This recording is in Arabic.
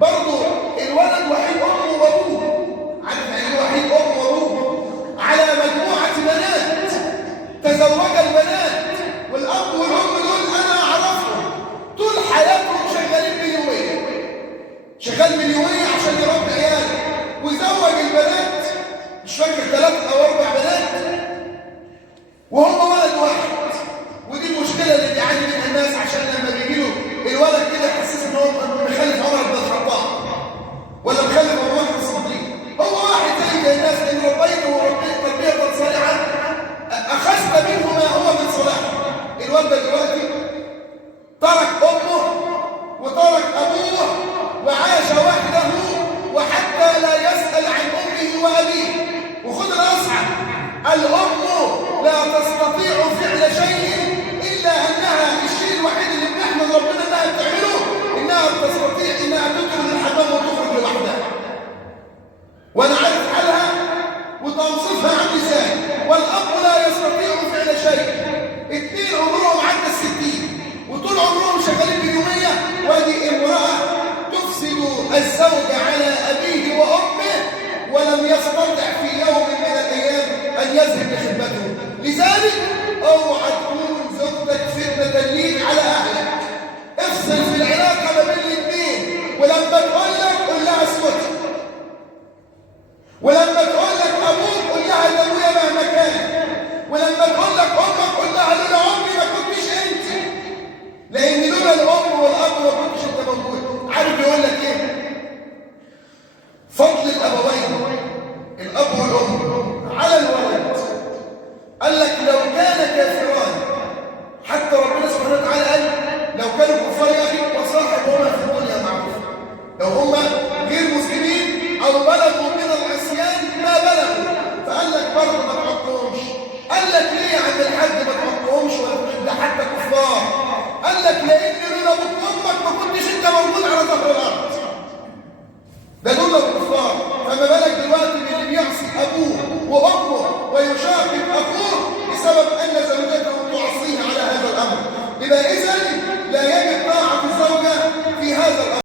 برضه الولد وحيد امه وابوه، عارف يعني ايه وحيد امه وابوه؟ على مجموعه بنات تزوج البنات، والاب والام دول انا اعرفهم طول حياتهم شغالين مليونيه، شغال مليونيه عشان يربي عياله، وزوج البنات مش فاكر 3 أو 4 بنات وهو ولد واحد. ودي المشكله اللي بيعاني منها الناس، عشان لما بيجي له الولد كده يحسس ان هو مخلف عمر بن الخطاب ولا مخلف ابو بكر الصديق، هو واحد زي الناس ان ربيته وربيت تربيه صالحه اخذت منه ما هو من صلاح. الولد دلوقتي ترك امه وترك ابوه وعاش وحده، وحتى لا يسال عن امه وابيه. وخذ الاصعب، الام لا تستطيع فعل شيء الا انها الشيء الوحيد اللي بنحمد ربنا انها بتعمله انها تستطيع انها تدخل الحمام وتخرج لوحدها، وانا عارف حالها وتوصيفها عن لساني. والاب لا يستطيع فعل شيء، 2 عمرهم عدى 60 وطول عمرهم شغالين باليوميه، وادي امراه تفسد الزوج على ابيه وامه ولم يستطع في يوم من الايام ان يذهب لخدمته. لذلك اوعى تكون زوجتك فتنه ليك على اهلك، افصل في العلاقه ما بين الاثنين، ولما تقول لك قول لها اسكتي، ولما تقول لك ابوك قول لها ده ابويا مهما كان، ولما تقول لك امك قول لها لولا امي ما كنتش انت، لان لولا الام والاب ما كنتش انت موجود. عارف يقول لك ايه؟ فضل الابوين الاب والام على الولد، قال لك لو كان كافران، حتى ربنا سبحانه وتعالى قال لو كانوا كفار يا اخي وصاحبهما في الدنيا معروف، لو هم غير مسلمين او بلغوا من العصيان ما بلغوا، فقال لك برضه ما تعطوهمش. قال لك ليه يا عم الحاج ما تعطوهمش ولا ده حتى كفار؟ قال لك لان لولا ابوك وامك ما كنتش انت موجود على ظهر الارض، ده دول الكفار، فما بالك دلوقتي باللي بيعصي ابوه وامه ويشاقق اخوه بسبب ان زوجته تعصيه على هذا الامر. يبقى اذا لا يجب طاعه الزوجه في هذا الامر.